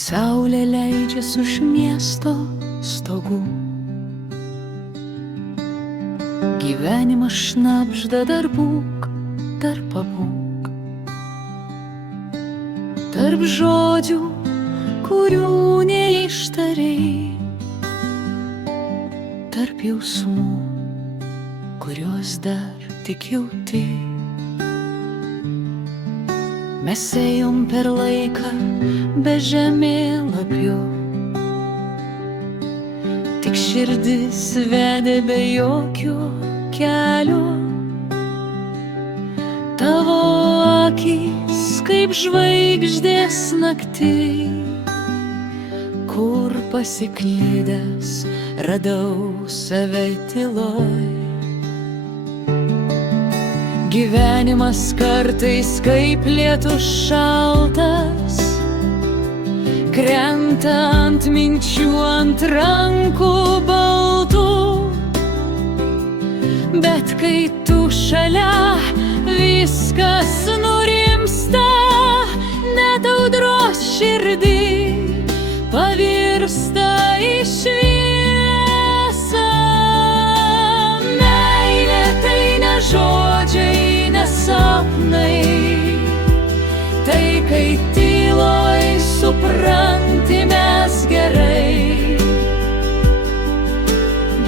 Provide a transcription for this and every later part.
saulė leidžias už miesto stogų. Gyvenimas šnabžda, dar būk, dar pabūk. Tarp žodžių, kurių neištarei, tarp jausmų, kuriuos dar tik jauti. Mes ėjom per laiką be žemėlapių, tik širdis vedė be jokio kelio. Tavo akys kaip žvaigždės naktį, kur pasiklydęs radau save tyloj. Gyvenimas kartais kaip lietus šaltas, krenta ant minčių, ant rankų baltų. Bet kai tu šalia, viskas nurimsta, net audros širdį pavirsta į šviesą. Meilė tai ne žodžiai, ne sapnai, tai kai tyloj supranti mes gerai.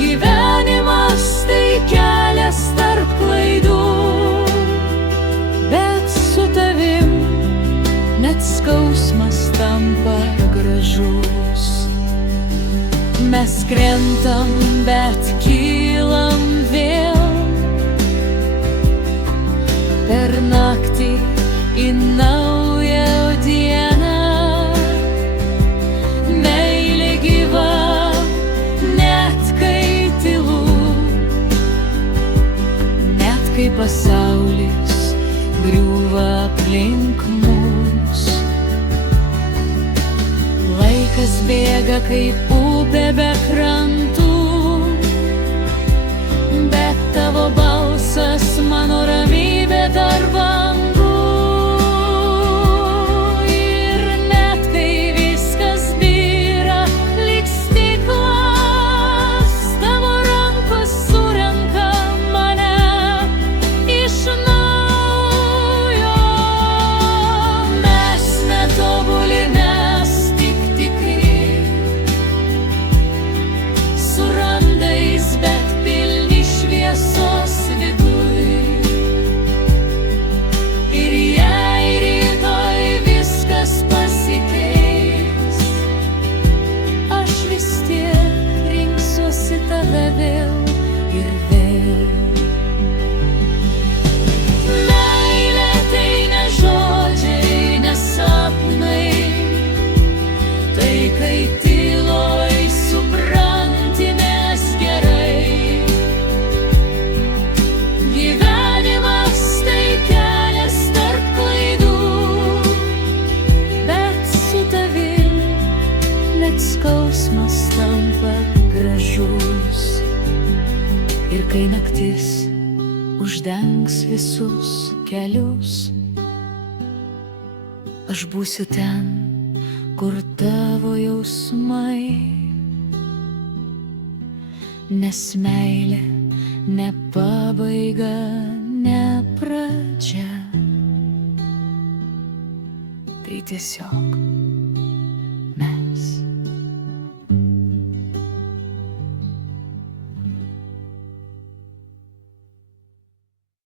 Gyvenimas tai kelias tarp klaidų, bet su tavim net skausmas tampa gražus. Mes krentam, bet kylam vėl, per naktį į naują dieną. Meilė gyva, net kai tylu, net kai pasaulis griūva aplink mus. Laikas bėga kaip upė be krantų, bet tavo balsas mano ramybė dar vangu. Ir net kai viskas byra lyg stiklas, tavo rankos surenka mane iš naujo. Mes netobuli, mes tik tikri, su randais, bet pilni šviesos viduj. Ir jei rytoj viskas pasikeis, aš vis tiek rinksiuosi tave vėl ir vėl. Meilė tai ne žodžiai, ne sapnai, tai kai tyloj supranti mes gerai. Gyvenimas tai kelias tarp klaidų, bet su tavim net skausmas tampa gražus. Ir kai naktis uždengs visus kelius, aš būsiu ten, kur tavo jausmai. Nes meilė ne pabaiga, ne pradžia, tai tiesiog